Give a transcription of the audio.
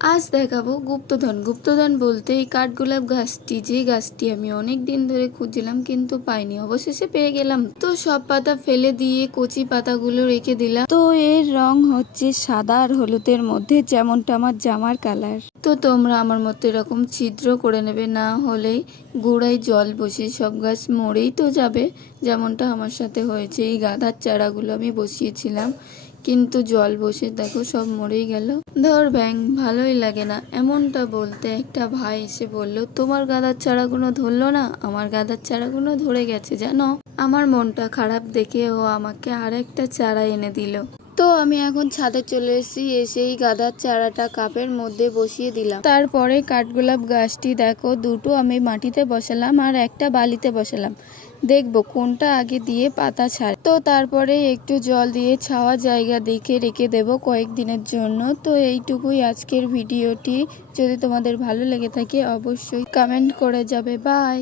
আজ দেখাবো গুপ্তধন। গুপ্তধন বলতে এই কাঠগোলাপ গাছটি, যে গাছটি আমি অনেক দিন ধরে খুঁজছিলাম কিন্তু পাইনি, অবশেষে পেয়ে গেলাম। তো সব পাতা ফেলে দিয়ে কচি পাতাগুলো রেখে দিলাম। তো এর রং হচ্ছে সাদা আর হলুদের মধ্যে, যেমনটা আমার জামার কালার। তো তোমরা আমার মতো এরকম ছিদ্র করে নেবে, না হলে গোড়ায় জল বসে সব গাছ মরেই তো যাবে, যেমনটা আমার সাথে হয়েছে। এই গাঁদার চারাগুলো আমি বসিয়েছিলাম কিন্তু জল বসে দেখো সব মরেই গেল। ধর ব্যাং, ভালোই লাগে না এমনটা বলতে একটা ভাই এসে বলল, তোমার গাঁদার চারাগুলো ধরলো না? আমার গাঁদার চারাগুলো ধরে গেছে জানো। আমার মনটা খারাপ দেখে ও আমাকে আরেকটা চারা এনে দিল। তো আমি এখন ছাদে চলে এসেছি, এসেই গাঁদার চারাটা কাপের মধ্যে বসিয়ে দিলাম। তারপরে কাঠগোলাপ গাছটি দেখো, দুটো আমি মাটিতে বসালাম আর একটা বালিতে বসালাম, দেখবো কোনটা আগে দিয়ে পাতা ছাড়ে। তো তারপরে একটু জল দিয়ে ছাওয়া জায়গা দেখে রেখে দেব কয়েকদিনের জন্য। তো এইটুকুই আজকের ভিডিওটি। যদি তোমাদের ভালো লেগে থাকে অবশ্যই কমেন্ট করে যাবে। বাই।